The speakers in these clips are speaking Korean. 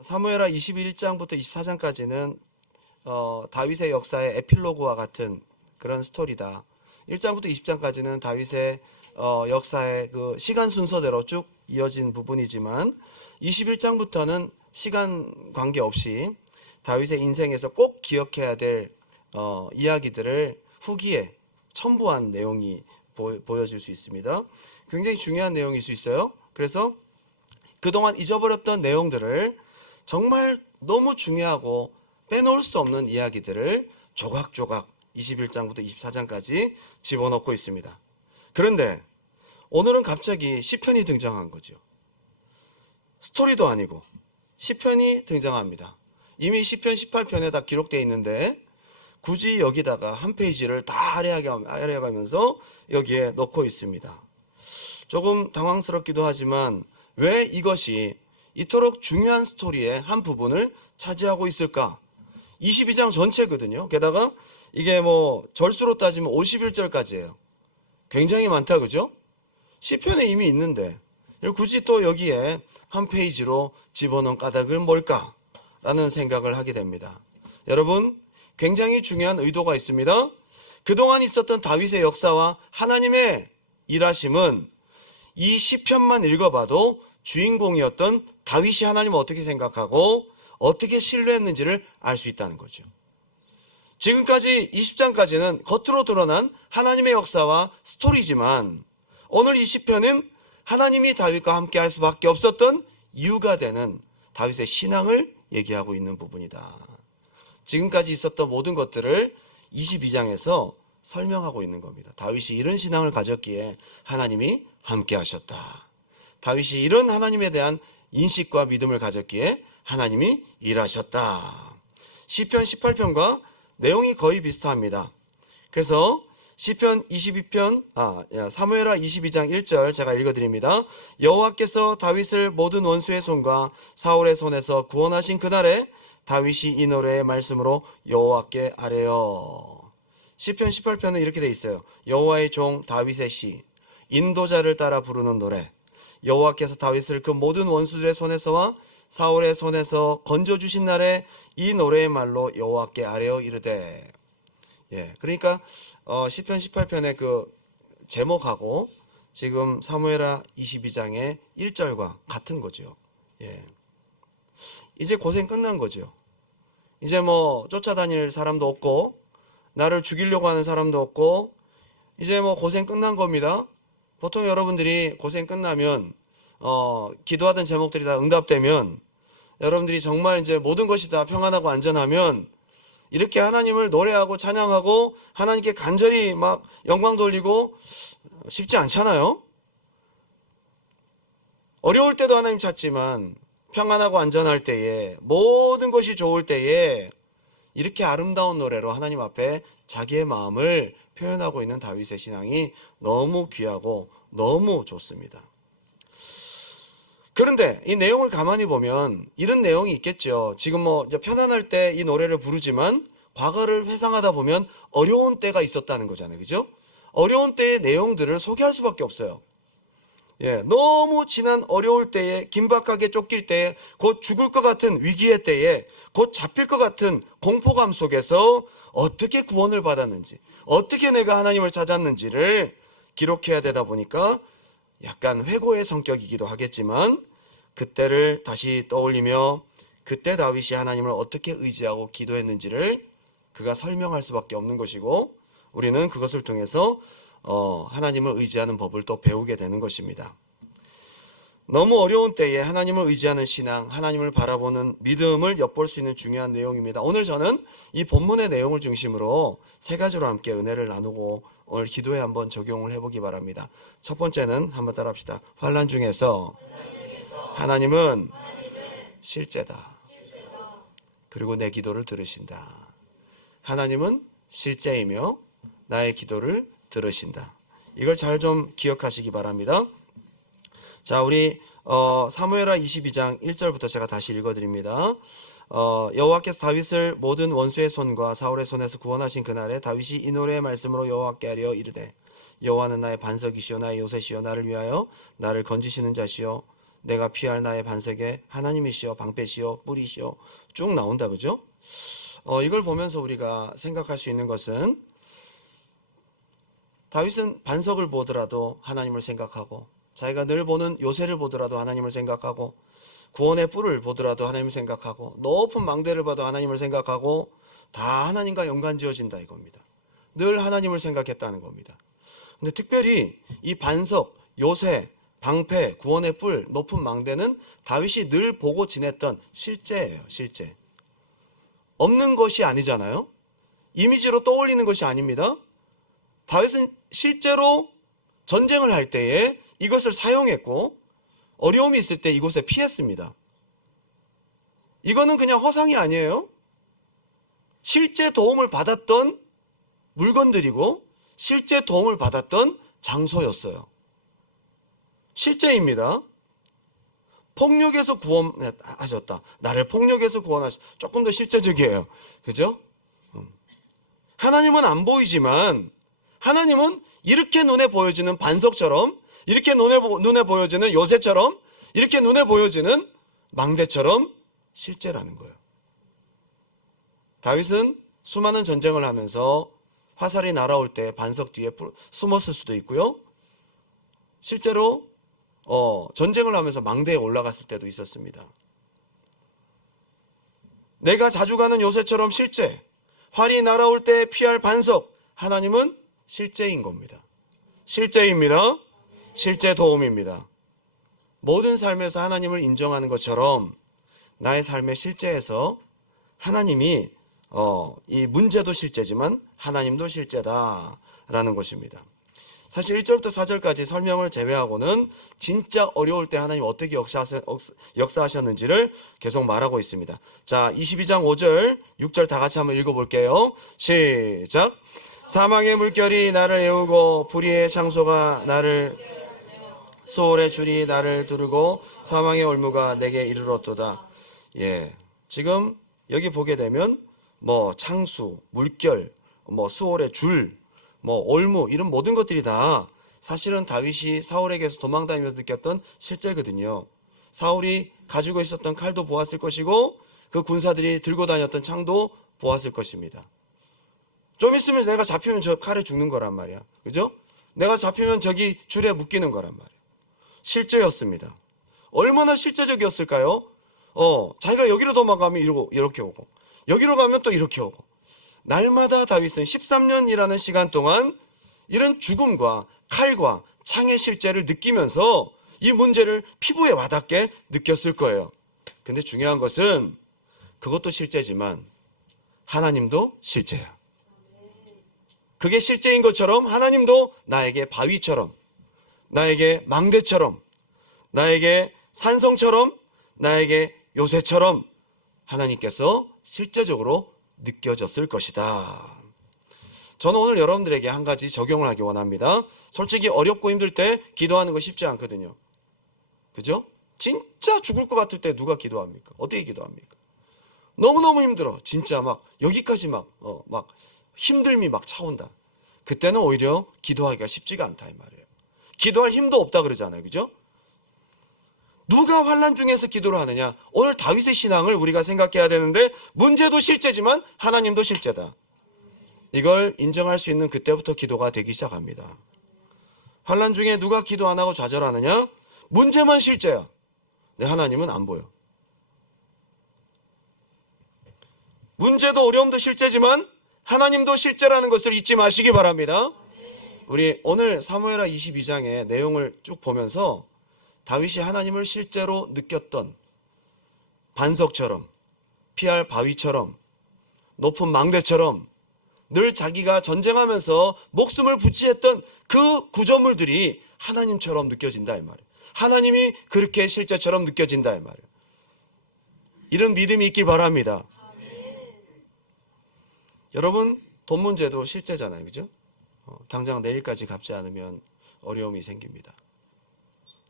사무엘하 21장부터 24장까지는 다윗의 역사의 에필로그와 같은 그런 스토리다. 1장부터 20장까지는 다윗의 역사의 그 시간 순서대로 쭉 이어진 부분이지만 21장부터는 시간 관계없이 다윗의 인생에서 꼭 기억해야 될 이야기들을 후기에 첨부한 내용이 보여질 수 있습니다. 굉장히 중요한 내용일 수 있어요. 그래서 그동안 잊어버렸던 내용들을 정말 너무 중요하고 빼놓을 수 없는 이야기들을 조각조각 21장부터 24장까지 집어넣고 있습니다. 그런데 오늘은 갑자기 시편이 등장한 거죠. 스토리도 아니고 시편이 등장합니다. 이미 시편 18편에 다 기록되어 있는데 굳이 여기다가 한 페이지를 다 할애해가면서 여기에 넣고 있습니다. 조금 당황스럽기도 하지만 왜 이것이 이토록 중요한 스토리의 한 부분을 차지하고 있을까? 22장 전체거든요. 게다가 이게 뭐 절수로 따지면 51절까지예요. 굉장히 많다, 그죠? 시편에 이미 있는데 굳이 또 여기에 한 페이지로 집어넣은 까닭은 뭘까? 라는 생각을 하게 됩니다. 여러분, 굉장히 중요한 의도가 있습니다. 그동안 있었던 다윗의 역사와 하나님의 일하심은 이 시편만 읽어봐도 주인공이었던 다윗이 하나님을 어떻게 생각하고 어떻게 신뢰했는지를 알 수 있다는 거죠. 지금까지 20장까지는 겉으로 드러난 하나님의 역사와 스토리지만 오늘 이 시편은 하나님이 다윗과 함께 할 수밖에 없었던 이유가 되는 다윗의 신앙을 얘기하고 있는 부분이다. 지금까지 있었던 모든 것들을 22장에서 설명하고 있는 겁니다. 다윗이 이런 신앙을 가졌기에 하나님이 함께 하셨다. 다윗이 이런 하나님에 대한 인식과 믿음을 가졌기에 하나님이 일하셨다. 시편 18편과 내용이 거의 비슷합니다. 그래서 시편 22편, 사무엘하 22장 1절 제가 읽어드립니다. 여호와께서 다윗을 모든 원수의 손과 사울의 손에서 구원하신 그날에 다윗이 이 노래의 말씀으로 여호와께 아뢰어. 시편 18편은 이렇게 돼 있어요. 여호와의 종 다윗의 시, 인도자를 따라 부르는 노래. 여호와께서 다윗을 그 모든 원수들의 손에서와 사울의 손에서 건져주신 날에 이 노래의 말로 여호와께 아뢰어 이르되. 그러니까 시편 18편의 그 제목하고 지금 사무엘하 22장의 1절과 같은 거죠. 이제 고생 끝난 거죠. 이제 뭐 쫓아다닐 사람도 없고 나를 죽이려고 하는 사람도 없고 이제 뭐 고생 끝난 겁니다. 보통 여러분들이 고생 끝나면 기도하던 제목들이 다 응답되면 여러분들이 정말 이제 모든 것이 다 평안하고 안전하면 이렇게 하나님을 노래하고 찬양하고 하나님께 간절히 막 영광 돌리고 쉽지 않잖아요. 어려울 때도 하나님 찾지만 평안하고 안전할 때에 모든 것이 좋을 때에 이렇게 아름다운 노래로 하나님 앞에 자기의 마음을 표현하고 있는 다윗의 신앙이 너무 귀하고 너무 좋습니다. 그런데 이 내용을 가만히 보면 이런 내용이 있겠죠. 지금 뭐 이제 편안할 때 이 노래를 부르지만 과거를 회상하다 보면 어려운 때가 있었다는 거잖아요. 그죠? 어려운 때의 내용들을 소개할 수밖에 없어요. 너무 지난 어려울 때에, 긴박하게 쫓길 때에, 곧 죽을 것 같은 위기의 때에, 곧 잡힐 것 같은 공포감 속에서 어떻게 구원을 받았는지, 어떻게 내가 하나님을 찾았는지를 기록해야 되다 보니까 약간 회고의 성격이기도 하겠지만 그때를 다시 떠올리며 그때 다윗이 하나님을 어떻게 의지하고 기도했는지를 그가 설명할 수밖에 없는 것이고 우리는 그것을 통해서 하나님을 의지하는 법을 또 배우게 되는 것입니다. 너무 어려운 때에 하나님을 의지하는 신앙, 하나님을 바라보는 믿음을 엿볼 수 있는 중요한 내용입니다. 오늘 저는 이 본문의 내용을 중심으로 세 가지로 함께 은혜를 나누고 오늘 기도에 한번 적용을 해보기 바랍니다. 첫 번째는 한번 따라합시다. 환난 중에서 하나님은 실제다. 그리고 내 기도를 들으신다. 하나님은 실제이며 나의 기도를 들으신다. 이걸 잘 좀 기억하시기 바랍니다. 자, 우리 사무엘하 22장 1절부터 제가 다시 읽어드립니다. 여호와께서 다윗을 모든 원수의 손과 사울의 손에서 구원하신 그날에 다윗이 이 노래의 말씀으로 여호와께 아뢰어 이르되 여호와는 나의 반석이시요 나의 요새시요 나를 위하여 나를 건지시는 자시요 내가 피할 나의 반석에 하나님이시여 방패시여 뿌리시여 쭉 나온다. 그죠? 이걸 보면서 우리가 생각할 수 있는 것은 다윗은 반석을 보더라도 하나님을 생각하고 자기가 늘 보는 요새를 보더라도 하나님을 생각하고 구원의 뿔을 보더라도 하나님을 생각하고 높은 망대를 봐도 하나님을 생각하고 다 하나님과 연관지어진다 이겁니다. 늘 하나님을 생각했다는 겁니다. 근데 특별히 이 반석, 요새, 방패, 구원의 뿔, 높은 망대는 다윗이 늘 보고 지냈던 실제예요. 실제. 없는 것이 아니잖아요. 이미지로 떠올리는 것이 아닙니다. 다윗은 실제로 전쟁을 할 때에 이것을 사용했고 어려움이 있을 때 이곳에 피했습니다. 이거는 그냥 허상이 아니에요. 실제 도움을 받았던 물건들이고 실제 도움을 받았던 장소였어요. 실제입니다. 폭력에서 구원하셨다. 나를 폭력에서 구원하셨다. 조금 더 실제적이에요. 그죠? 하나님은 안 보이지만 하나님은 이렇게 눈에 보여지는 반석처럼 이렇게 눈에 보여지는 요새처럼 이렇게 눈에 보여지는 망대처럼 실제라는 거예요. 다윗은 수많은 전쟁을 하면서 화살이 날아올 때 반석 뒤에 숨었을 수도 있고요. 실제로 전쟁을 하면서 망대에 올라갔을 때도 있었습니다. 내가 자주 가는 요새처럼 실제, 활이 날아올 때 피할 반석, 하나님은 실제인 겁니다. 실제입니다. 실제 도움입니다. 모든 삶에서 하나님을 인정하는 것처럼 나의 삶의 실제에서 하나님이 이 문제도 실제지만 하나님도 실제다라는 것입니다. 사실 1절부터 4절까지 설명을 제외하고는 진짜 어려울 때 하나님 어떻게 역사하셨는지를 계속 말하고 있습니다. 자, 22장 5절, 6절 다 같이 한번 읽어볼게요. 시작. 사망의 물결이 나를 애우고 불의의 창소가 나를 수월의 줄이 나를 두르고 사망의 올무가 내게 이르렀도다. 예, 지금 여기 보게 되면 창수, 물결, 수월의 줄, 올무 이런 모든 것들이 다 사실은 다윗이 사울에게서 도망다니면서 느꼈던 실제거든요. 사울이 가지고 있었던 칼도 보았을 것이고 그 군사들이 들고 다녔던 창도 보았을 것입니다. 좀 있으면 내가 잡히면 저 칼에 죽는 거란 말이야. 그죠? 내가 잡히면 저기 줄에 묶이는 거란 말이야. 실제였습니다. 얼마나 실제적이었을까요? 자기가 여기로 도망가면 이렇게 오고 여기로 가면 또 이렇게 오고 날마다 다윗은 13년이라는 시간 동안 이런 죽음과 칼과 창의 실제를 느끼면서 이 문제를 피부에 와닿게 느꼈을 거예요. 근데 중요한 것은 그것도 실제지만 하나님도 실제야. 그게 실제인 것처럼 하나님도 나에게 바위처럼, 나에게 망대처럼, 나에게 산성처럼, 나에게 요새처럼 하나님께서 실제적으로 느껴졌을 것이다. 저는 오늘 여러분들에게 한 가지 적용을 하기 원합니다. 솔직히 어렵고 힘들 때 기도하는 거 쉽지 않거든요. 그죠? 진짜 죽을 것 같을 때 누가 기도합니까? 어떻게 기도합니까? 너무너무 힘들어. 진짜 여기까지 힘듦이 차온다. 그때는 오히려 기도하기가 쉽지가 않다 이 말이에요. 기도할 힘도 없다 그러잖아요. 그죠? 누가 환난 중에서 기도를 하느냐? 오늘 다윗의 신앙을 우리가 생각해야 되는데 문제도 실제지만 하나님도 실제다. 이걸 인정할 수 있는 그때부터 기도가 되기 시작합니다. 환난 중에 누가 기도 안 하고 좌절하느냐? 문제만 실제야. 근데 하나님은 안 보여. 문제도 어려움도 실제지만 하나님도 실제라는 것을 잊지 마시기 바랍니다. 우리 오늘 사무엘하 22장의 내용을 쭉 보면서 다윗이 하나님을 실제로 느꼈던 반석처럼, 피할 바위처럼, 높은 망대처럼 늘 자기가 전쟁하면서 목숨을 부지했던 그 구조물들이 하나님처럼 느껴진다 이 말이에요. 하나님이 그렇게 실제처럼 느껴진다 이 말이에요. 이런 믿음이 있기 바랍니다. 여러분, 돈 문제도 실제잖아요. 그죠? 당장 내일까지 갚지 않으면 어려움이 생깁니다.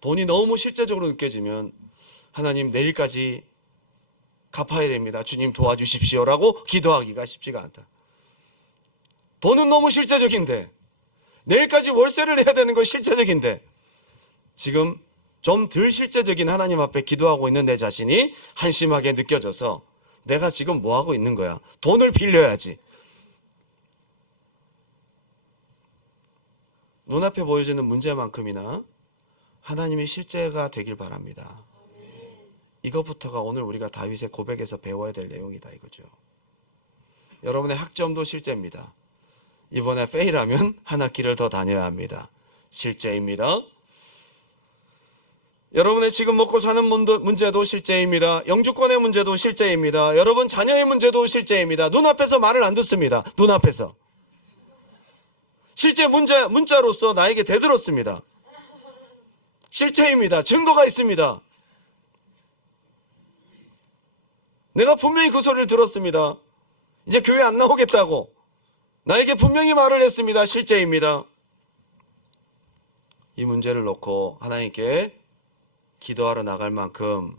돈이 너무 실제적으로 느껴지면 하나님 내일까지 갚아야 됩니다. 주님 도와주십시오라고 기도하기가 쉽지가 않다. 돈은 너무 실제적인데 내일까지 월세를 내야 되는 건 실제적인데 지금 좀 덜 실제적인 하나님 앞에 기도하고 있는 내 자신이 한심하게 느껴져서 내가 지금 뭐 하고 있는 거야? 돈을 빌려야지. 눈앞에 보여지는 문제만큼이나 하나님이 실제가 되길 바랍니다. 이것부터가 오늘 우리가 다윗의 고백에서 배워야 될 내용이다 이거죠. 여러분의 학점도 실제입니다. 이번에 페일하면 한 학기를 더 다녀야 합니다. 실제입니다. 여러분의 지금 먹고 사는 문제도 실제입니다. 영주권의 문제도 실제입니다. 여러분 자녀의 문제도 실제입니다. 눈앞에서 말을 안 듣습니다. 눈앞에서. 실제 문자로서 나에게 대들었습니다. 실체입니다. 증거가 있습니다. 내가 분명히 그 소리를 들었습니다. 이제 교회 안 나오겠다고 나에게 분명히 말을 했습니다. 실제입니다. 이 문제를 놓고 하나님께 기도하러 나갈 만큼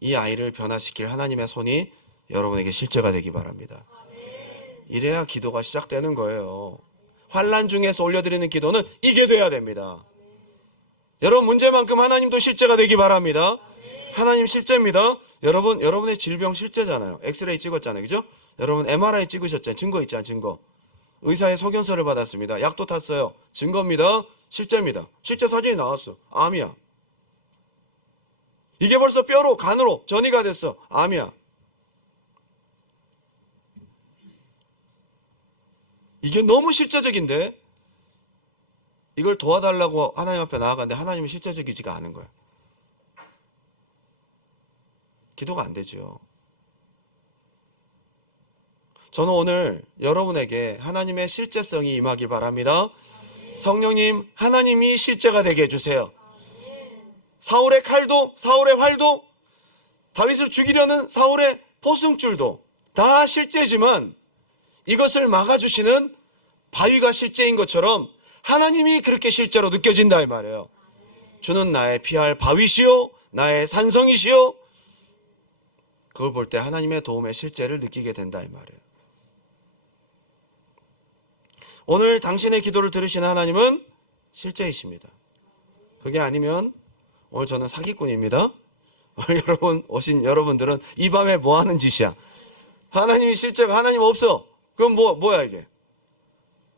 이 아이를 변화시킬 하나님의 손이 여러분에게 실제가 되기 바랍니다. 이래야 기도가 시작되는 거예요. 환난 중에서 올려드리는 기도는 이게 돼야 됩니다. 여러분 문제만큼 하나님도 실제가 되기 바랍니다. 하나님 실제입니다. 여러분, 여러분의 질병 실제잖아요. 엑스레이 찍었잖아요. 그죠? 여러분 MRI 찍으셨잖아요. 증거 있잖아요. 증거. 의사의 소견서를 받았습니다. 약도 탔어요. 증거입니다. 실제입니다. 실제 사진이 나왔어. 암이야. 이게 벌써 뼈로 간으로 전이가 됐어. 암이야. 이게 너무 실제적인데 이걸 도와달라고 하나님 앞에 나아갔는데 하나님은 실제적이지가 않은 거야. 기도가 안 되죠. 저는 오늘 여러분에게 하나님의 실제성이 임하길 바랍니다. 성령님, 하나님이 실제가 되게 해주세요. 사울의 칼도, 사울의 활도, 다윗을 죽이려는 사울의 포승줄도 다 실제지만 이것을 막아주시는 바위가 실제인 것처럼 하나님이 그렇게 실제로 느껴진다 이 말이에요. 주는 나의 피할 바위시요 나의 산성이시요. 그걸 볼 때 하나님의 도움의 실제를 느끼게 된다 이 말이에요. 오늘 당신의 기도를 들으시는 하나님은 실제이십니다. 그게 아니면 오늘 저는 사기꾼입니다. 오늘 오신 여러분들은 이 밤에 뭐 하는 짓이야? 하나님이 실제가 하나님 없어. 그럼 뭐야 이게?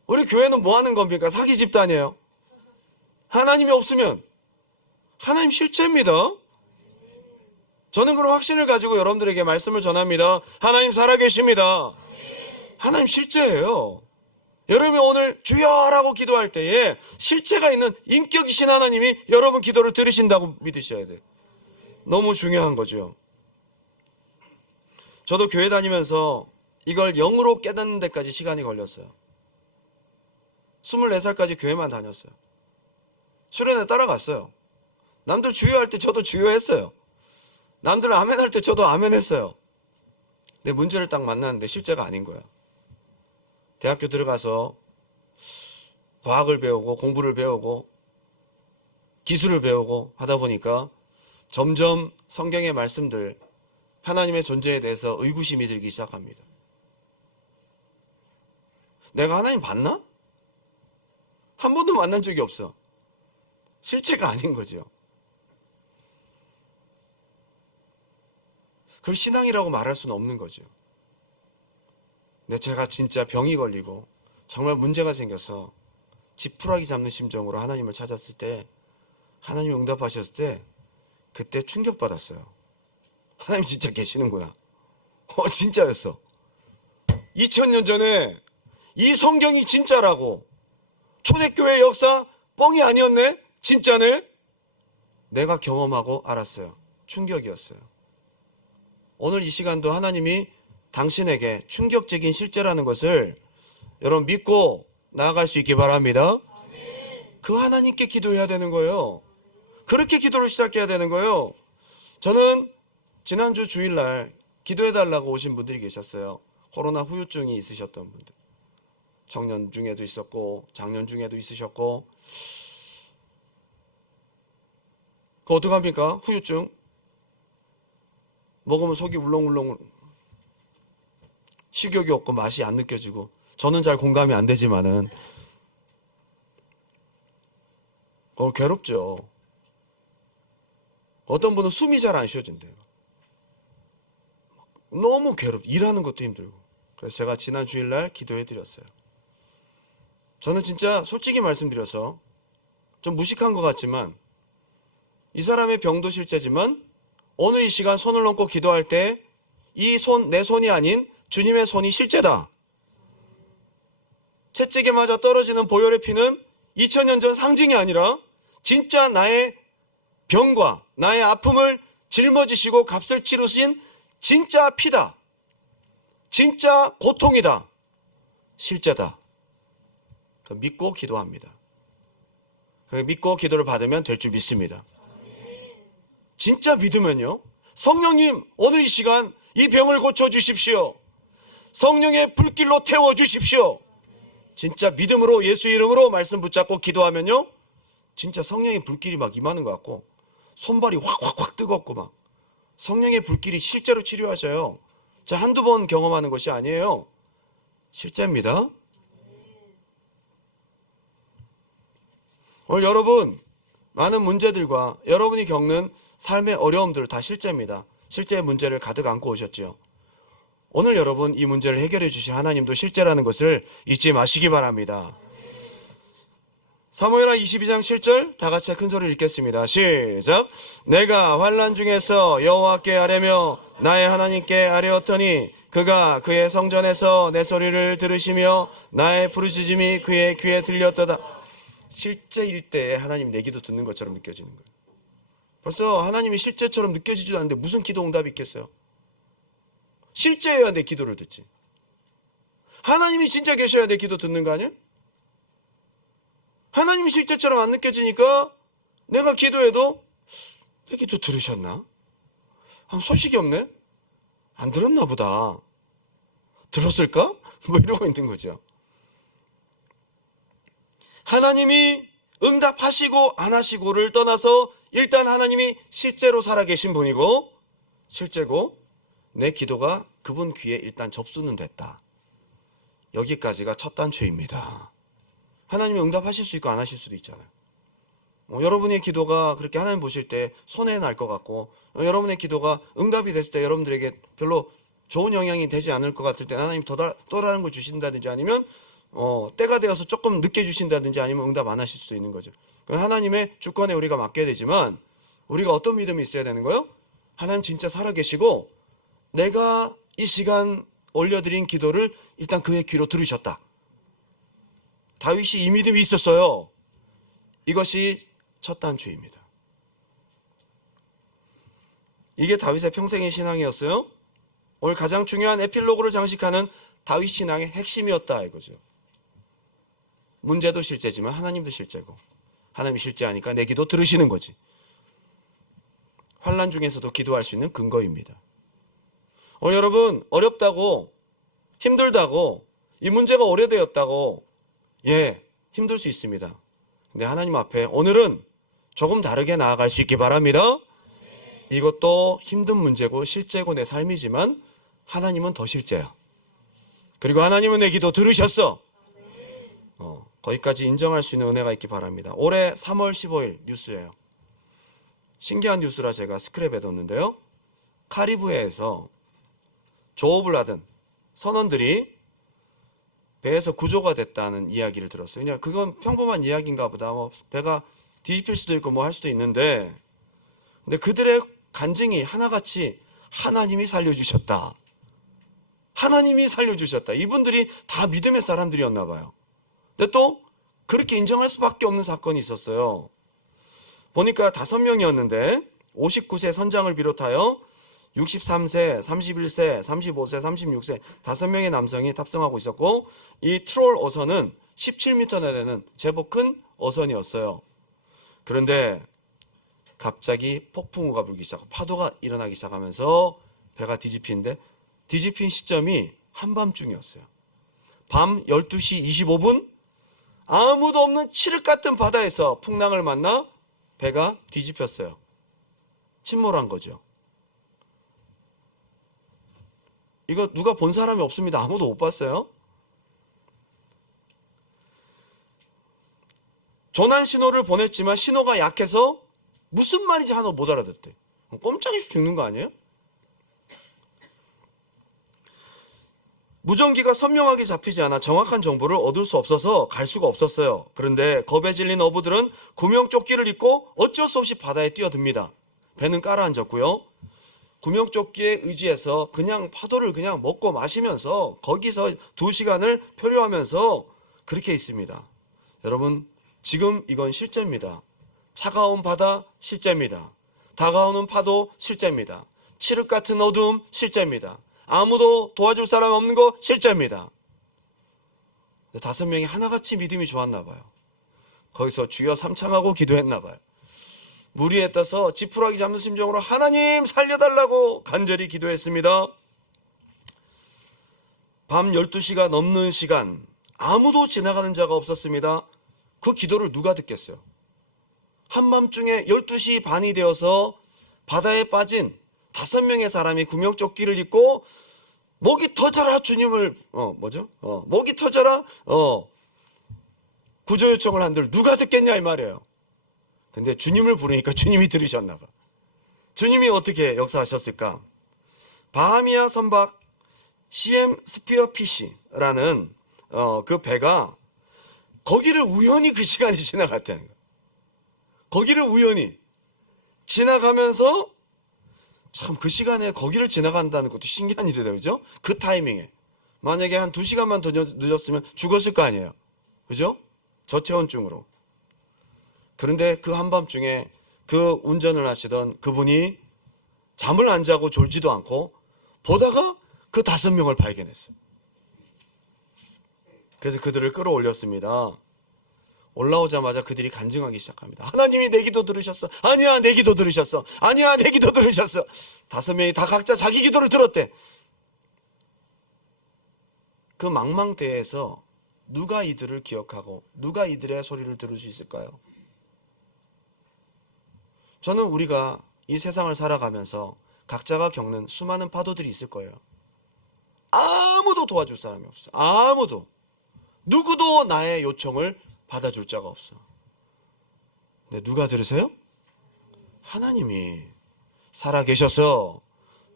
우리 교회는 뭐 하는 겁니까? 사기 집단이에요. 하나님이 없으면 하나님 실제입니다. 저는 그런 확신을 가지고 여러분들에게 말씀을 전합니다. 하나님 살아계십니다. 하나님 실제예요. 여러분이 오늘 주여라고 기도할 때에 실체가 있는 인격이신 하나님이 여러분 기도를 들으신다고 믿으셔야 돼요. 너무 중요한 거죠. 저도 교회 다니면서 이걸 영으로 깨닫는 데까지 시간이 걸렸어요. 24살까지 교회만 다녔어요. 수련회 따라갔어요. 남들 주여할 때 저도 주여했어요. 남들 아멘할 때 저도 아멘했어요. 근데 문제를 딱 만났는데 실제가 아닌 거야. 대학교 들어가서 과학을 배우고 공부를 배우고 기술을 배우고 하다 보니까 점점 성경의 말씀들, 하나님의 존재에 대해서 의구심이 들기 시작합니다. 내가 하나님 봤나? 한 번도 만난 적이 없어. 실체가 아닌 거죠. 그걸 신앙이라고 말할 수는 없는 거죠. 근데 제가 진짜 병이 걸리고 정말 문제가 생겨서 지푸라기 잡는 심정으로 하나님을 찾았을 때, 하나님이 응답하셨을 때 그때 충격받았어요. 하나님 진짜 계시는구나. 진짜였어. 2000년 전에 이 성경이 진짜라고. 초대교회 역사 뻥이 아니었네? 진짜네? 내가 경험하고 알았어요. 충격이었어요. 오늘 이 시간도 하나님이 당신에게 충격적인 실제라는 것을 여러분 믿고 나아갈 수 있기 바랍니다. 그 하나님께 기도해야 되는 거예요. 그렇게 기도를 시작해야 되는 거예요. 저는 지난주 주일날 기도해달라고 오신 분들이 계셨어요. 코로나 후유증이 있으셨던 분들. 청년 중에도 있었고 장년 중에도 있으셨고. 그거 어떡합니까? 후유증 먹으면 속이 울렁울렁, 식욕이 없고 맛이 안 느껴지고. 저는 잘 공감이 안 되지만은 괴롭죠. 어떤 분은 숨이 잘 안 쉬어진대요. 너무 일하는 것도 힘들고. 그래서 제가 지난 주일날 기도해 드렸어요. 저는 진짜 솔직히 말씀드려서 좀 무식한 것 같지만 이 사람의 병도 실제지만 오늘 이 시간 손을 얹고 기도할 때 이 손, 내 손이 아닌 주님의 손이 실제다. 채찍에 맞아 떨어지는 보혈의 피는 2000년 전 상징이 아니라 진짜 나의 병과 나의 아픔을 짊어지시고 값을 치르신 진짜 피다. 진짜 고통이다. 실제다. 믿고 기도합니다. 믿고 기도를 받으면 될 줄 믿습니다. 진짜 믿으면요. 성령님, 오늘 이 시간 이 병을 고쳐주십시오. 성령의 불길로 태워주십시오. 진짜 믿음으로 예수 이름으로 말씀 붙잡고 기도하면요. 진짜 성령의 불길이 막 임하는 것 같고 손발이 확 뜨겁고 막 성령의 불길이 실제로 치료하셔요. 자, 한두 번 경험하는 것이 아니에요. 실제입니다. 오늘 여러분 많은 문제들과 여러분이 겪는 삶의 어려움들 다 실제입니다. 실제의 문제를 가득 안고 오셨지요. 오늘 여러분 이 문제를 해결해 주실 하나님도 실제라는 것을 잊지 마시기 바랍니다. 사무엘하 22장 7절 다 같이 큰 소리를 읽겠습니다. 시작. 내가 환난 중에서 여호와께 아뢰며 나의 하나님께 아뢰었더니 그가 그의 성전에서 내 소리를 들으시며 나의 부르짖음이 그의 귀에 들렸도다. 실제일 때 하나님 내 기도 듣는 것처럼 느껴지는 거예요. 벌써 하나님이 실제처럼 느껴지지도 않는데 무슨 기도 응답이 있겠어요? 실제여야 내 기도를 듣지. 하나님이 진짜 계셔야 내 기도 듣는 거 아니에요? 하나님이 실제처럼 안 느껴지니까 내가 기도해도 내 기도 들으셨나? 소식이 없네? 안 들었나 보다. 들었을까? 뭐 이러고 있는 거죠. 하나님이 응답하시고 안 하시고를 떠나서 일단 하나님이 실제로 살아계신 분이고 실제고 내 기도가 그분 귀에 일단 접수는 됐다. 여기까지가 첫 단추입니다. 하나님이 응답하실 수 있고 안 하실 수도 있잖아요. 여러분의 기도가 그렇게 하나님 보실 때 손해 날 것 같고 여러분의 기도가 응답이 됐을 때 여러분들에게 별로 좋은 영향이 되지 않을 것 같을 때 하나님이 또 다른 걸 주신다든지 아니면 때가 되어서 조금 늦게 주신다든지 아니면 응답 안 하실 수도 있는 거죠. 하나님의 주권에 우리가 맡겨야 되지만 우리가 어떤 믿음이 있어야 되는 거예요? 하나님 진짜 살아계시고 내가 이 시간 올려드린 기도를 일단 그의 귀로 들으셨다. 다윗이 이 믿음이 있었어요. 이것이 첫 단추입니다. 이게 다윗의 평생의 신앙이었어요. 오늘 가장 중요한 에필로그를 장식하는 다윗 신앙의 핵심이었다 이거죠. 문제도 실제지만 하나님도 실제고 하나님이 실제하니까 내 기도 들으시는 거지. 환난 중에서도 기도할 수 있는 근거입니다. 여러분 어렵다고 힘들다고 이 문제가 오래되었다고 힘들 수 있습니다. 근데 하나님 앞에 오늘은 조금 다르게 나아갈 수 있기 바랍니다. 이것도 힘든 문제고 실제고 내 삶이지만 하나님은 더 실제야. 그리고 하나님은 내 기도 들으셨어. 거기까지 인정할 수 있는 은혜가 있기 바랍니다. 올해 3월 15일 뉴스예요. 신기한 뉴스라 제가 스크랩에 뒀는데요. 카리브해에서 조업을 하던 선원들이 배에서 구조가 됐다는 이야기를 들었어요. 그냥 그건 평범한 이야기인가 보다. 배가 뒤집힐 수도 있고 뭐 할 수도 있는데 근데 그들의 간증이 하나같이 하나님이 살려주셨다. 하나님이 살려주셨다. 이분들이 다 믿음의 사람들이었나 봐요. 근데 또 그렇게 인정할 수밖에 없는 사건이 있었어요. 보니까 5명이었는데 59세 선장을 비롯하여 63세, 31세, 35세, 36세 5명의 남성이 탑승하고 있었고 이 트롤 어선은 17m나 되는 제법 큰 어선이었어요. 그런데 갑자기 폭풍우가 불기 시작하고 파도가 일어나기 시작하면서 배가 뒤집히는데 뒤집힌 시점이 한밤중이었어요. 밤 12시 25분 아무도 없는 칠흑 같은 바다에서 풍랑을 만나 배가 뒤집혔어요. 침몰한 거죠. 이거 누가 본 사람이 없습니다. 아무도 못 봤어요. 조난 신호를 보냈지만 신호가 약해서 무슨 말인지 하나 못 알아듣대. 꼼짝없이 죽는 거 아니에요? 무전기가 선명하게 잡히지 않아 정확한 정보를 얻을 수 없어서 갈 수가 없었어요. 그런데 겁에 질린 어부들은 구명조끼를 입고 어쩔 수 없이 바다에 뛰어듭니다. 배는 깔아앉았고요. 구명조끼에 의지해서 그냥 파도를 그냥 먹고 마시면서 거기서 2시간을 표류하면서 그렇게 있습니다. 여러분, 지금 이건 실제입니다. 차가운 바다 실제입니다. 다가오는 파도 실제입니다. 칠흑 같은 어두움 실제입니다. 아무도 도와줄 사람 없는 거 실제입니다. 5명이 하나같이 믿음이 좋았나 봐요. 거기서 주여 삼창하고 기도했나 봐요. 물 위에 떠서 지푸라기 잡는 심정으로 하나님 살려달라고 간절히 기도했습니다. 밤 12시가 넘는 시간, 아무도 지나가는 자가 없었습니다. 그 기도를 누가 듣겠어요? 한밤중에 12시 반이 되어서 바다에 빠진 5명의 사람이 구명조끼를 입고 목이 터져라 주님을 목이 터져라 구조 요청을 한들 누가 듣겠냐 이 말이에요. 근데 주님을 부르니까 주님이 들으셨나 봐. 주님이 어떻게 역사하셨을까? 바하미아 선박 CM 스피어피시라는 그 배가 거기를 우연히 그 시간에 지나갔다는 거예요. 거기를 우연히 지나가면서 참 그 시간에 거기를 지나간다는 것도 신기한 일이래요. 그죠? 그 타이밍에. 만약에 한 2시간만 더 늦었으면 죽었을 거 아니에요. 그죠? 저체온증으로. 그런데 그 한밤중에 그 운전을 하시던 그분이 잠을 안 자고 졸지도 않고 보다가 그 5명을 발견했어요. 그래서 그들을 끌어올렸습니다. 올라오자마자 그들이 간증하기 시작합니다. 하나님이 내 기도 들으셨어. 아니야, 내 기도 들으셨어. 아니야, 내 기도 들으셨어. 5명이 다 각자 자기 기도를 들었대. 그 망망대해에서 누가 이들을 기억하고 누가 이들의 소리를 들을 수 있을까요? 저는 우리가 이 세상을 살아가면서 각자가 겪는 수많은 파도들이 있을 거예요. 아무도 도와줄 사람이 없어. 아무도. 누구도 나의 요청을 받아줄 자가 없어. 근데 누가 들으세요? 하나님이 살아계셔서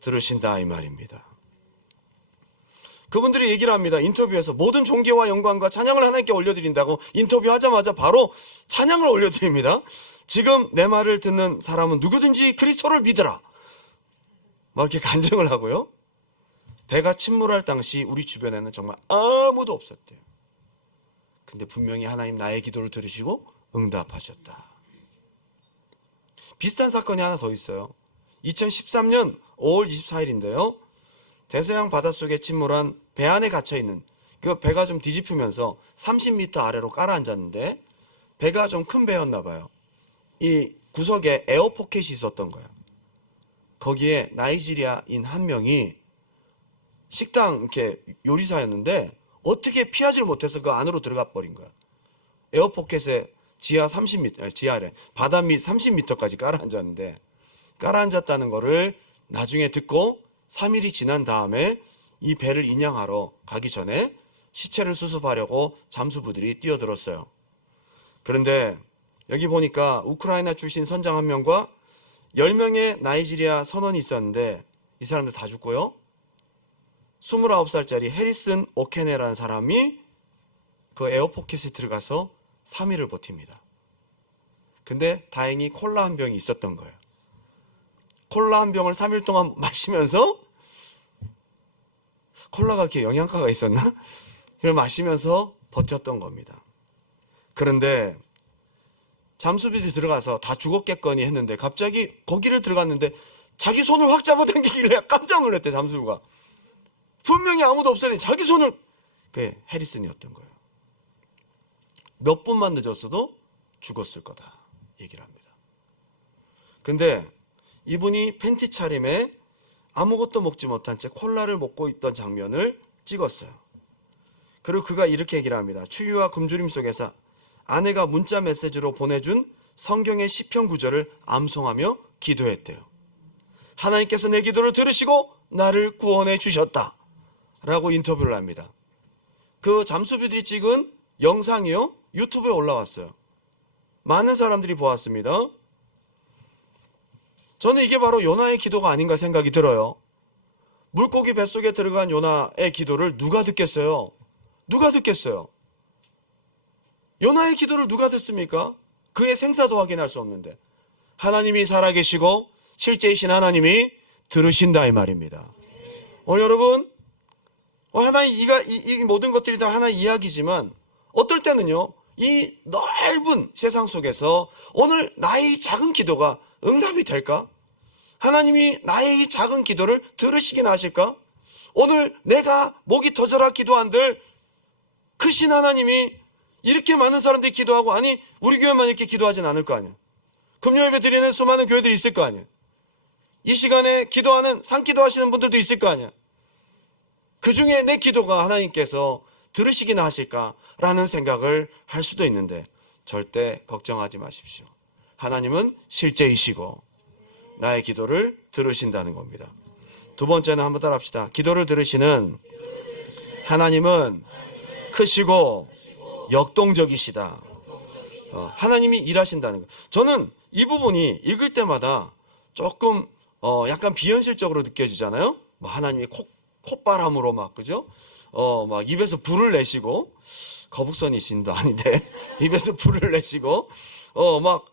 들으신다 이 말입니다. 그분들이 얘기를 합니다. 인터뷰에서 모든 존귀와 영광과 찬양을 하나님께 올려드린다고 인터뷰하자마자 바로 찬양을 올려드립니다. 지금 내 말을 듣는 사람은 누구든지 그리스도를 믿으라. 막 이렇게 간증을 하고요. 배가 침몰할 당시 우리 주변에는 정말 아무도 없었대요. 근데 분명히 하나님 나의 기도를 들으시고 응답하셨다. 비슷한 사건이 하나 더 있어요. 2013년 5월 24일인데요. 대서양 바닷속에 침몰한 배 안에 갇혀있는 그 배가 좀 뒤집히면서 30m 아래로 깔아앉았는데 배가 좀 큰 배였나 봐요. 이 구석에 에어포켓이 있었던 거예요. 거기에 나이지리아인 한 명이 식당 이렇게 요리사였는데 어떻게 피하지를 못해서 그 안으로 들어가 버린 거야. 에어포켓에 지하 30m, 지하래 바다 밑 30m까지 깔아앉았는데 깔아앉았다는 거를 나중에 듣고 3일이 지난 다음에 이 배를 인양하러 가기 전에 시체를 수습하려고 잠수부들이 뛰어들었어요. 그런데 여기 보니까 우크라이나 출신 선장 한 명과 10명의 나이지리아 선원이 있었는데 이 사람들 다 죽고요. 29살짜리 해리슨 오케네라는 사람이 그 에어포켓에 들어가서 3일을 버팁니다. 근데 다행히 콜라 한 병이 있었던 거예요. 콜라 한 병을 3일 동안 마시면서 콜라가 그렇게 영양가가 있었나? 그걸 마시면서 버텼던 겁니다. 그런데 잠수부들이 들어가서 다 죽었겠거니 했는데 갑자기 거기를 들어갔는데 자기 손을 확 잡아당기길래 깜짝 놀랐대. 잠수부가. 분명히 아무도 없었는데 자기 손을 그게 해리슨이었던 거예요. 몇 분만 늦었어도 죽었을 거다 얘기를 합니다. 근데 이분이 팬티 차림에 아무것도 먹지 못한 채 콜라를 먹고 있던 장면을 찍었어요. 그리고 그가 이렇게 얘기를 합니다. 추위와 굶주림 속에서 아내가 문자 메시지로 보내준 성경의 시편 구절을 암송하며 기도했대요. 하나님께서 내 기도를 들으시고 나를 구원해 주셨다 라고 인터뷰를 합니다. 그 잠수부들이 찍은 영상이요 유튜브에 올라왔어요. 많은 사람들이 보았습니다. 저는 이게 바로 요나의 기도가 아닌가 생각이 들어요. 물고기 뱃속에 들어간 요나의 기도를 누가 듣겠어요? 누가 듣겠어요? 요나의 기도를 누가 듣습니까? 그의 생사도 확인할 수 없는데 하나님이 살아계시고 실제이신 하나님이 들으신다 이 말입니다. 여러분, 하나님 이 모든 것들이 다 하나의 이야기지만 어떨 때는요, 이 넓은 세상 속에서 오늘 나의 이 작은 기도가 응답이 될까? 하나님이 나의 이 작은 기도를 들으시긴 하실까? 오늘 내가 목이 터져라 기도한들 크신 하나님이 이렇게 많은 사람들이 기도하고, 아니 우리 교회만 이렇게 기도하진 않을 거 아니야. 금요예배 드리는 수많은 교회들이 있을 거 아니야. 이 시간에 기도하는 산기도 하시는 분들도 있을 거 아니야. 그 중에 내 기도가 하나님께서 들으시기나 하실까라는 생각을 할 수도 있는데 절대 걱정하지 마십시오. 하나님은 실제이시고 나의 기도를 들으신다는 겁니다. 두 번째는 한번 따라 합시다. 기도를 들으시는 하나님은 크시고 역동적이시다. 하나님이 일하신다는 거. 저는 이 부분이 읽을 때마다 조금 약간 비현실적으로 느껴지잖아요. 뭐 하나님이 콧바람으로 막, 그죠? 막 입에서 불을 내시고, 거북선이 신도 아닌데 입에서 불을 내시고, 막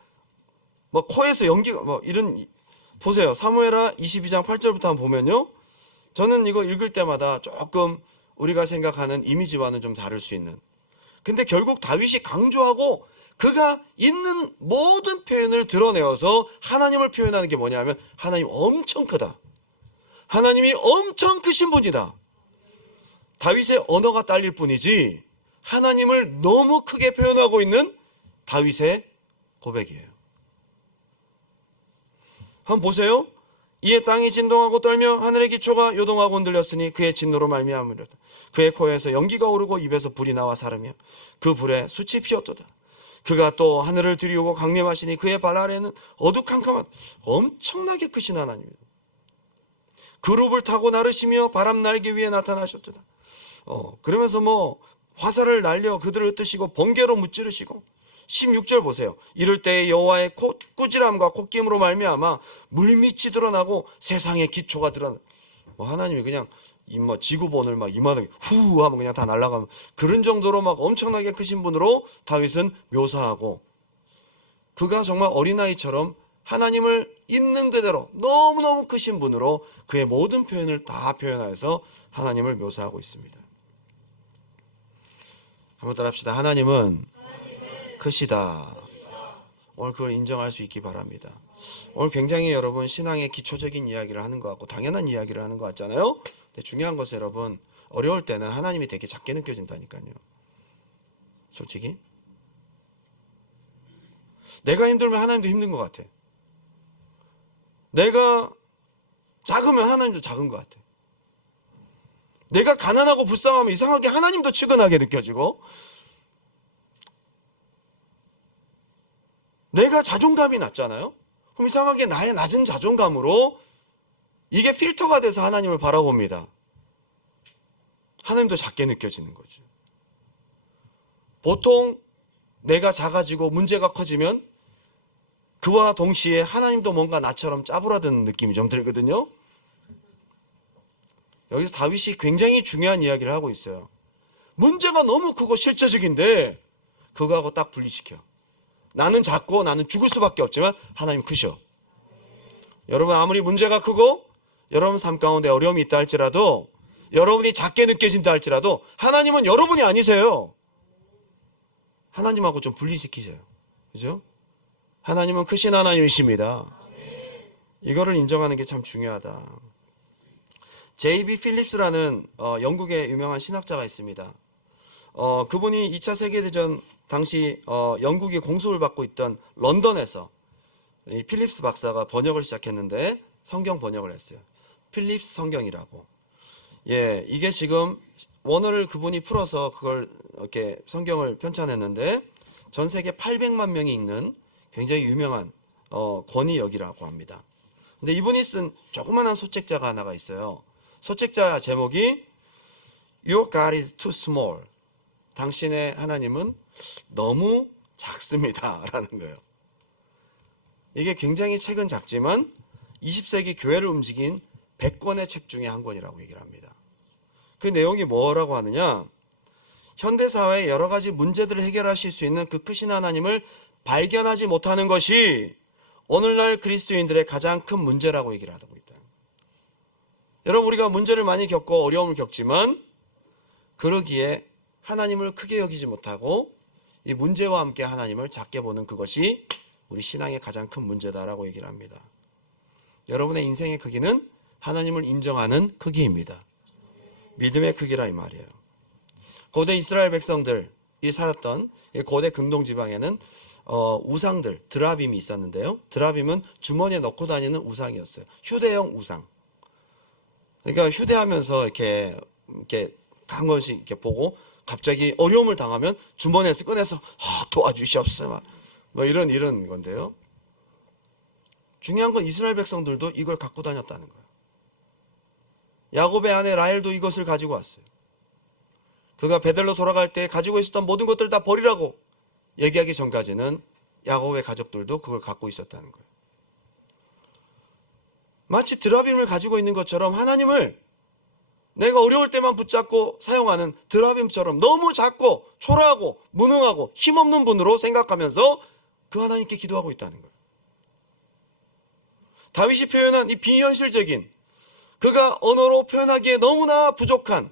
코에서 연기가 뭐 이런. 보세요. 사무엘하 22장 8절부터 한번 보면요, 저는 이거 읽을 때마다 조금 우리가 생각하는 이미지와는 좀 다를 수 있는, 근데 결국 다윗이 강조하고 그가 있는 모든 표현을 드러내어서 하나님을 표현하는 게 뭐냐면, 하나님 엄청 크다, 하나님이 엄청 크신 분이다. 다윗의 언어가 딸릴 뿐이지 하나님을 너무 크게 표현하고 있는 다윗의 고백이에요. 한번 보세요. 이에 땅이 진동하고 떨며 하늘의 기초가 요동하고 흔들렸으니 그의 진노로 말미암으로다. 그의 코에서 연기가 오르고 입에서 불이 나와 사르며 그 불에 숯이 피었도다. 그가 또 하늘을 들이우고 강림하시니 그의 발 아래는 어두캄캄한 엄청나게 크신 하나님이다. 그룹을 타고 나르시며 바람 날개 위에 나타나셨도다. 그러면서 뭐 화살을 날려 그들을 흩으시고 번개로 무찌르시고, 16절 보세요. 이럴 때에 여호와의 꾸지람과 콧김으로 말미암아 물밑이 드러나고 세상의 기초가 드러나. 하나님이 그냥 지구본을 막 이만하게 후 하면 그냥 다 날아가면, 그런 정도로 막 엄청나게 크신 분으로 다윗은 묘사하고, 그가 정말 어린아이처럼 하나님을 있는 그대로 너무너무 크신 분으로 그의 모든 표현을 다 표현하여서 하나님을 묘사하고 있습니다. 한번 따라 합시다. 하나님은 크시다. 오늘 그걸 인정할 수 있기 바랍니다. 오늘 굉장히 여러분 신앙의 기초적인 이야기를 하는 것 같고 당연한 이야기를 하는 것 같잖아요. 근데 중요한 것은 여러분, 어려울 때는 하나님이 되게 작게 느껴진다니까요. 솔직히 내가 힘들면 하나님도 힘든 것 같아. 내가 작으면 하나님도 작은 것 같아. 내가 가난하고 불쌍하면 이상하게 하나님도 측은하게 느껴지고, 내가 자존감이 낮잖아요. 그럼 이상하게 나의 낮은 자존감으로 이게 필터가 돼서 하나님을 바라봅니다. 하나님도 작게 느껴지는 거죠. 보통 내가 작아지고 문제가 커지면 그와 동시에 하나님도 뭔가 나처럼 짜부라드는 느낌이 좀 들거든요. 여기서 다윗이 굉장히 중요한 이야기를 하고 있어요. 문제가 너무 크고 실제적인데 그거하고 딱 분리시켜. 나는 작고 나는 죽을 수밖에 없지만 하나님 크셔. 여러분, 아무리 문제가 크고 여러분 삶 가운데 어려움이 있다 할지라도, 여러분이 작게 느껴진다 할지라도 하나님은 여러분이 아니세요. 하나님하고 좀 분리시키세요. 그죠? 하나님은 크신 하나님이십니다. 이거를 인정하는 게 참 중요하다. J.B. 필립스라는 영국의 유명한 신학자가 있습니다. 그분이 2차 세계대전 당시 영국이 공수를 받고 있던 런던에서 이 필립스 박사가 번역을 시작했는데, 성경 번역을 했어요. 필립스 성경이라고. 예, 이게 지금 원어를 그분이 풀어서 그걸 이렇게 성경을 편찬했는데 전 세계 800만 명이 읽는 굉장히 유명한 권위역이라고 합니다. 근데 이분이 쓴 조그만한 소책자가 하나가 있어요. 소책자 제목이 Your God is too small. 당신의 하나님은 너무 작습니다 라는 거예요. 이게 굉장히 책은 작지만 20세기 교회를 움직인 100권의 책 중에 한 권이라고 얘기를 합니다. 그 내용이 뭐라고 하느냐, 현대사회의 여러 가지 문제들을 해결하실 수 있는 그 크신 하나님을 발견하지 못하는 것이 오늘날 그리스도인들의 가장 큰 문제라고 얘기를 하고 있다. 여러분, 우리가 문제를 많이 겪고 어려움을 겪지만 그러기에 하나님을 크게 여기지 못하고 이 문제와 함께 하나님을 작게 보는 그것이 우리 신앙의 가장 큰 문제다라고 얘기를 합니다. 여러분의 인생의 크기는 하나님을 인정하는 크기입니다. 믿음의 크기라 이 말이에요. 고대 이스라엘 백성들이 살았던 고대 근동 지방에는 우상들, 드라빔이 있었는데요. 드라빔은 주머니에 넣고 다니는 우상이었어요. 휴대용 우상. 그러니까 휴대하면서 이렇게 한 번씩 이렇게 보고 갑자기 어려움을 당하면 주머니에서 꺼내서 도와주시옵소서 뭐 이런 건데요. 중요한 건 이스라엘 백성들도 이걸 갖고 다녔다는 거예요. 야곱의 아내 라헬도 이것을 가지고 왔어요. 그가 베델로 돌아갈 때 가지고 있었던 모든 것들 다 버리라고 얘기하기 전까지는 야곱의 가족들도 그걸 갖고 있었다는 거예요. 마치 드라빔을 가지고 있는 것처럼 하나님을 내가 어려울 때만 붙잡고 사용하는 드라빔처럼 너무 작고 초라하고 무능하고 힘없는 분으로 생각하면서 그 하나님께 기도하고 있다는 거예요. 다윗이 표현한 이 비현실적인, 그가 언어로 표현하기에 너무나 부족한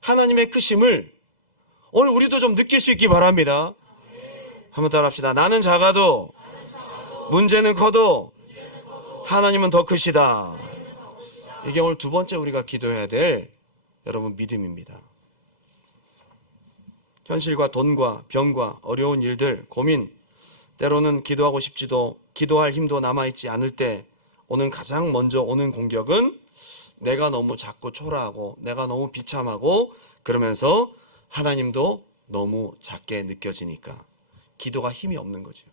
하나님의 크심을 오늘 우리도 좀 느낄 수 있기 바랍니다. 한번 따라 합시다. 나는 작아도 문제는 커도 하나님은 더 크시다. 이게 오늘 두 번째 우리가 기도해야 될 여러분 믿음입니다. 현실과 돈과 병과 어려운 일들, 고민, 때로는 기도하고 싶지도 기도할 힘도 남아있지 않을 때 오는 가장 먼저 오는 공격은 내가 너무 작고 초라하고 내가 너무 비참하고 그러면서 하나님도 너무 작게 느껴지니까 기도가 힘이 없는 거죠.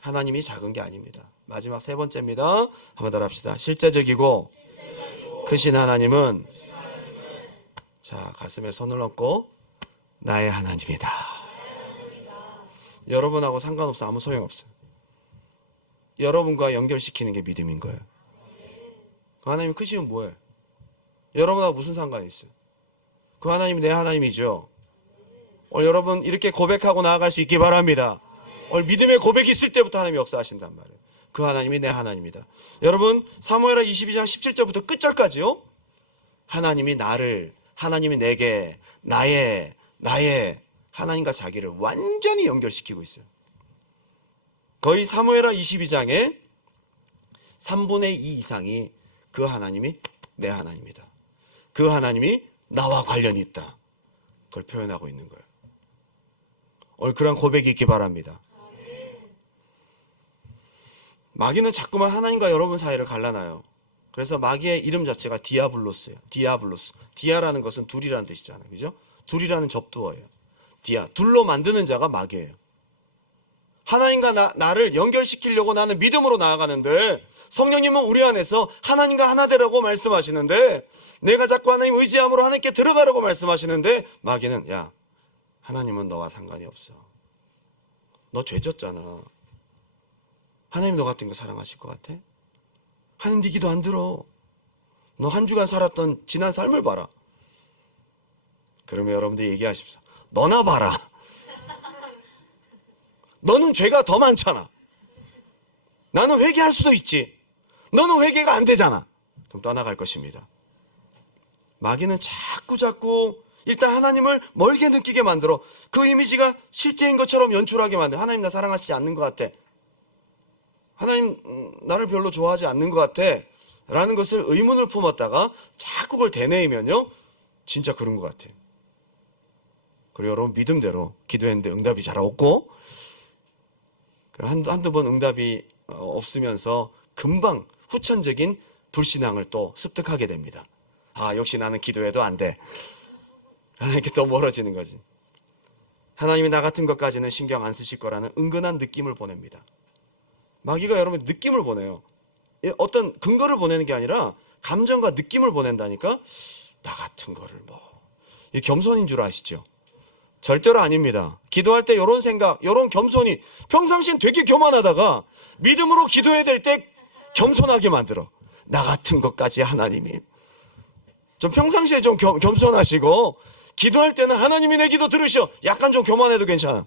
하나님이 작은 게 아닙니다. 마지막 세 번째입니다. 한번 따라 합시다. 실제적이고 크신 하나님은, 자, 가슴에 손을 얹고 나의 하나님이다. 여러분하고 상관없어. 아무 소용없어요. 여러분과 연결시키는 게 믿음인 거예요. 그 하나님이 크시면 뭐예요? 여러분하고 무슨 상관이 있어요? 그 하나님이 내 하나님이죠. 오늘 여러분 이렇게 고백하고 나아갈 수 있기 바랍니다. 오늘 믿음의 고백이 있을 때부터 하나님이 역사하신단 말이에요. 그 하나님이 내 하나님이다. 여러분 사무엘하 22장 17절부터 끝절까지요. 하나님이 하나님이 내게 나의 하나님과 자기를 완전히 연결시키고 있어요. 거의 사무엘하 22장에 3분의 2 이상이 그 하나님이 내 하나님이다. 그 하나님이 나와 관련이 있다. 그걸 표현하고 있는 거예요. 오늘 그런 고백이 있기 바랍니다. 마귀는 자꾸만 하나님과 여러분 사이를 갈라놔요. 그래서 마귀의 이름 자체가 디아블로스예요. 디아블로스. 디아라는 것은 둘이라는 뜻이잖아요. 그죠? 둘이라는 접두어예요. 디아. 둘로 만드는 자가 마귀예요. 하나님과 나를 연결시키려고 나는 믿음으로 나아가는데 성령님은 우리 안에서 하나님과 하나 되라고 말씀하시는데 내가 자꾸 하나님 의지함으로 하나님께 들어가라고 말씀하시는데 마귀는 야, 하나님은 너와 상관이 없어. 너 죄졌잖아. 하나님 너 같은 거 사랑하실 것 같아? 하나님 네 기도 안 들어. 너 한 주간 살았던 지난 삶을 봐라. 그러면 여러분들이 얘기하십시오. 너나 봐라. 너는 죄가 더 많잖아. 나는 회개할 수도 있지. 너는 회개가 안 되잖아. 그럼 떠나갈 것입니다. 마귀는 자꾸 일단 하나님을 멀게 느끼게 만들어 그 이미지가 실제인 것처럼 연출하게 만들어. 하나님 나 사랑하시지 않는 것 같아. 하나님 나를 별로 좋아하지 않는 것 같아 라는 것을 의문을 품었다가 자꾸 그걸 되뇌이면요 진짜 그런 것 같아요. 그리고 여러분 믿음대로 기도했는데 응답이 잘 없고 한두 번 응답이 없으면서 금방 후천적인 불신앙을 또 습득하게 됩니다. 아 역시 나는 기도해도 안 돼. 하나님께 또 멀어지는 거지. 하나님이 나 같은 것까지는 신경 안 쓰실 거라는 은근한 느낌을 보냅니다. 마귀가 여러분 느낌을 보내요. 어떤 근거를 보내는 게 아니라 감정과 느낌을 보낸다니까. 나 같은 거를 이 겸손인 줄 아시죠? 절대로 아닙니다. 기도할 때 이런 생각, 이런 겸손이, 평상시엔 되게 교만하다가 믿음으로 기도해야 될 때 겸손하게 만들어. 나 같은 것까지 하나님이. 좀 평상시에 좀 겸손하시고 기도할 때는 하나님이 내 기도 들으셔. 약간 좀 교만해도 괜찮아.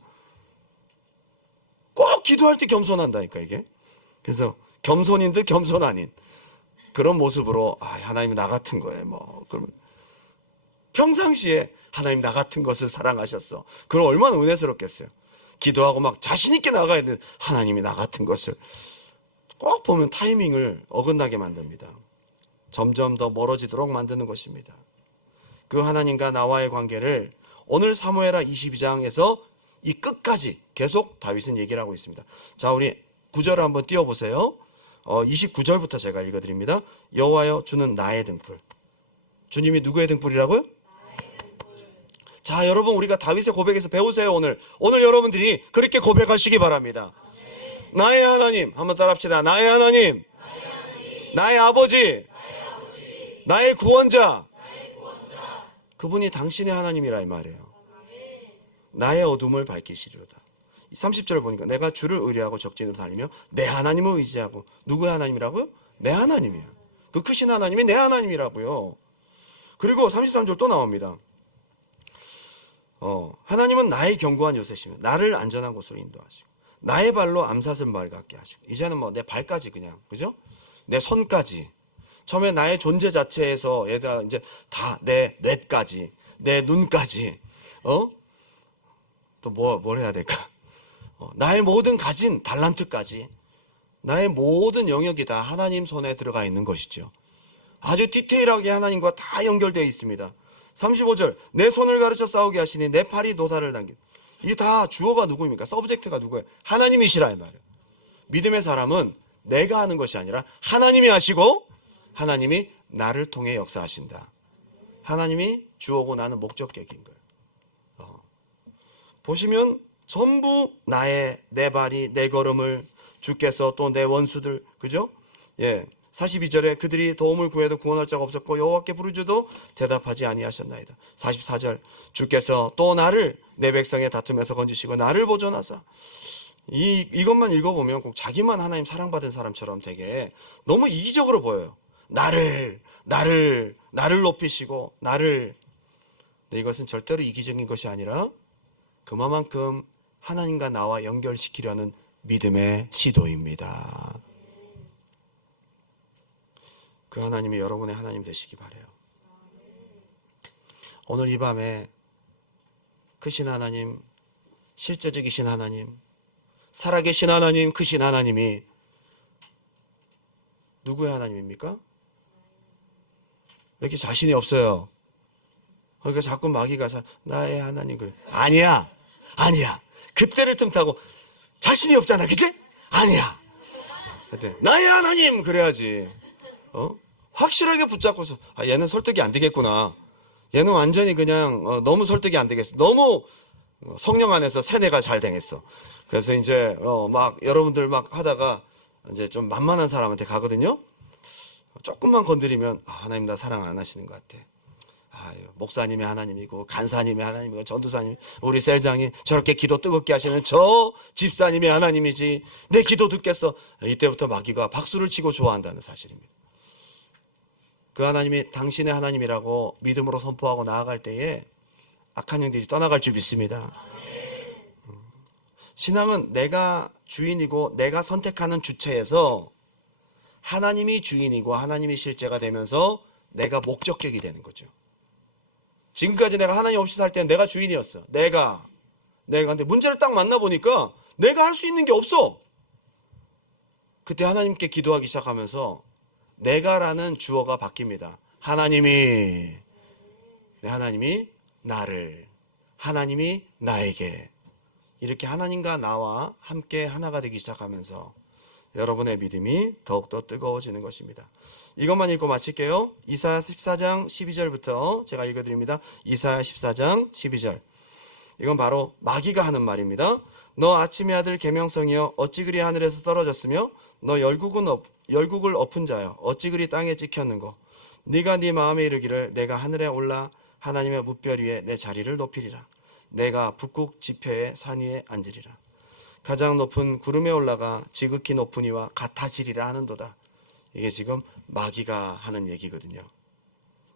꼭 기도할 때 겸손한다니까 이게. 그래서 겸손인 듯 겸손 아닌 그런 모습으로 하나님이 나 같은 거예요. 뭐 그러면 평상시에 하나님 나 같은 것을 사랑하셨어. 그럼 얼마나 은혜스럽겠어요. 기도하고 막 자신 있게 나가야 돼. 하나님이 나 같은 것을. 꼭 보면 타이밍을 어긋나게 만듭니다. 점점 더 멀어지도록 만드는 것입니다. 그 하나님과 나와의 관계를 오늘 사무엘하 22장에서 이 끝까지 계속 다윗은 얘기를 하고 있습니다. 자, 우리 9절을 한번 띄워보세요. 29절부터 제가 읽어드립니다. 여호와여, 주는 나의 등불. 주님이 누구의 등불이라고요? 자, 여러분, 우리가 다윗의 고백에서 배우세요. 오늘 여러분들이 그렇게 고백하시기 바랍니다. 나의 하나님, 한번 따라합시다. 나의 하나님, 나의 아버지, 나의 구원자. 그분이 당신의 하나님이라 이 말이에요. 나의 어둠을 밝히시리로다. 30절을 보니까 내가 주를 의뢰하고 적진으로 달리며 내 하나님을 의지하고. 누구의 하나님이라고요? 내 하나님이야. 그 크신 하나님이 내 하나님이라고요. 그리고 33절 또 나옵니다. 하나님은 나의 견고한 요새시며 나를 안전한 곳으로 인도하시고 나의 발로 암사슴 발 같게 하시고. 이제는 뭐 내 발까지 그냥, 그죠? 내 손까지. 처음에 나의 존재 자체에서 얘가 이제 다 내 뇌까지, 내 눈까지, 또 뭘 해야 될까? 나의 모든 가진 달란트까지, 나의 모든 영역이 다 하나님 손에 들어가 있는 것이죠. 아주 디테일하게 하나님과 다 연결되어 있습니다. 35절, 내 손을 가르쳐 싸우게 하시니 내 팔이 노사를 당긴. 이게 다 주어가 누구입니까? 서브젝트가 누구예요? 하나님이시라 이 말이에요. 믿음의 사람은 내가 하는 것이 아니라 하나님이 하시고 하나님이 나를 통해 역사하신다. 하나님이 주어고 나는 목적격인 거예요. 보시면 전부 내 발이 내 걸음을 주께서 또 내 원수들, 그죠? 예. 42절에 그들이 도움을 구해도 구원할 자가 없었고 여호와께 부르짖어도 대답하지 아니하셨나이다. 44절, 주께서 또 나를 내 백성의 다툼에서 건지시고 나를 보존하사. 이것만 읽어보면 꼭 자기만 하나님 사랑받은 사람처럼 되게 너무 이기적으로 보여요. 나를 높이시고 나를. 근데 이것은 절대로 이기적인 것이 아니라 그만큼 하나님과 나와 연결시키려는 믿음의 시도입니다. 그 하나님이 여러분의 하나님 되시기 바라요. 오늘 이 밤에 크신 하나님, 실제적이신 하나님, 살아계신 하나님, 크신 하나님이 누구의 하나님입니까? 왜 이렇게 자신이 없어요? 그러니까 자꾸 마귀가 나의 하나님 그래. 아니야. 그때를 틈타고 자신이 없잖아, 그치? 아니야. 나의 하나님 그래야지. 확실하게 붙잡고서 얘는 설득이 안 되겠구나. 얘는 완전히 그냥 너무 설득이 안 되겠어. 너무 성령 안에서 세뇌가 잘 되겠어. 그래서 이제 막 여러분들 막 하다가 이제 좀 만만한 사람한테 가거든요. 조금만 건드리면 하나님 나 사랑 안 하시는 것 같아. 목사님이 하나님이고 간사님이 하나님이고 전도사님, 우리 셀장이 저렇게 기도 뜨겁게 하시는 저 집사님이 하나님이지 내 기도 듣겠어. 이때부터 마귀가 박수를 치고 좋아한다는 사실입니다. 그 하나님이 당신의 하나님이라고 믿음으로 선포하고 나아갈 때에 악한 영들이 떠나갈 줄 믿습니다. 신앙은 내가 주인이고 내가 선택하는 주체에서 하나님이 주인이고 하나님이 실제가 되면서 내가 목적격이 되는 거죠. 지금까지 내가 하나님 없이 살 때는 내가 주인이었어. 내가 근데 문제를 딱 만나보니까 내가 할 수 있는 게 없어. 그때 하나님께 기도하기 시작하면서 내가라는 주어가 바뀝니다. 하나님이 나를, 하나님이 나에게, 이렇게 하나님과 나와 함께 하나가 되기 시작하면서 여러분의 믿음이 더욱더 뜨거워지는 것입니다. 이것만 읽고 마칠게요. 이사야 14장 12절부터 제가 읽어드립니다. 이사야 14장 12절. 이건 바로 마귀가 하는 말입니다. 너 아침의 아들 계명성이여 어찌 그리 하늘에서 떨어졌으며 너 열국을 엎은 자여 어찌 그리 땅에 찍혔는고. 네가 네 마음에 이르기를 내가 하늘에 올라 하나님의 무별 위에 내 자리를 높이리라. 내가 북극 지표의 산 위에 앉으리라. 가장 높은 구름에 올라가 지극히 높은 이와 같아지리라 하는도다. 이게 지금 마귀가 하는 얘기거든요.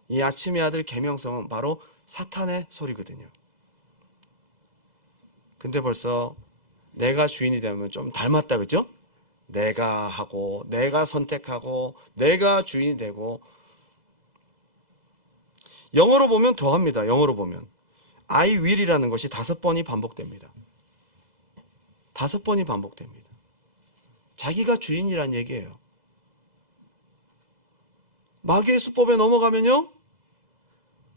이 아침의 아들 계명성은 바로 사탄의 소리거든요. 근데 벌써 내가 주인이 되면 좀 닮았다, 그죠? 내가 하고 내가 선택하고 내가 주인이 되고. 영어로 보면 더합니다. 영어로 보면 I will이라는 것이 5번이 반복됩니다. 5번이 반복됩니다. 자기가 주인이란 얘기예요. 마귀의 수법에 넘어가면요,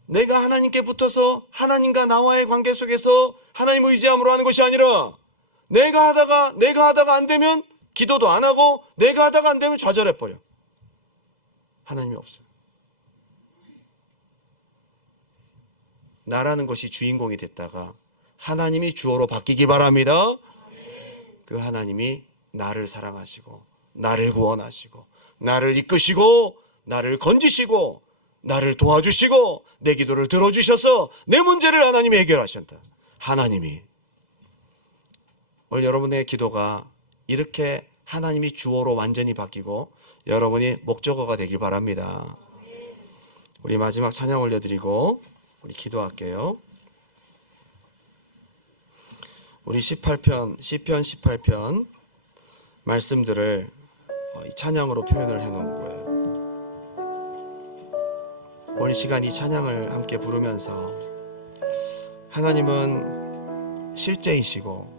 내가 하나님께 붙어서 하나님과 나와의 관계 속에서 하나님을 의지함으로 하는 것이 아니라 내가 하다가 안 되면 기도도 안 하고 내가 하다가 안 되면 좌절해버려. 하나님이 없어요. 나라는 것이 주인공이 됐다가 하나님이 주어로 바뀌기 바랍니다. 그 하나님이 나를 사랑하시고 나를 구원하시고 나를 이끄시고 나를 건지시고 나를 도와주시고 내 기도를 들어주셔서 내 문제를 하나님이 해결하신다. 하나님이. 오늘 여러분의 기도가 이렇게 하나님이 주어로 완전히 바뀌고 여러분이 목적어가 되길 바랍니다. 우리 마지막 찬양 올려드리고 우리 기도할게요. 우리 18편, 시편 18편 말씀들을 이 찬양으로 표현을 해놓은 거예요. 오늘 시간 이 찬양을 함께 부르면서 하나님은 실제이시고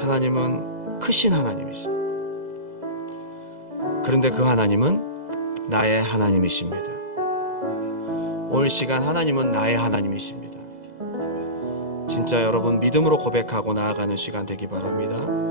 하나님은 크신 하나님이십니다. 그런데 그 하나님은 나의 하나님이십니다. 오늘 시간 하나님은 나의 하나님이십니다. 진짜 여러분 믿음으로 고백하고 나아가는 시간 되기 바랍니다.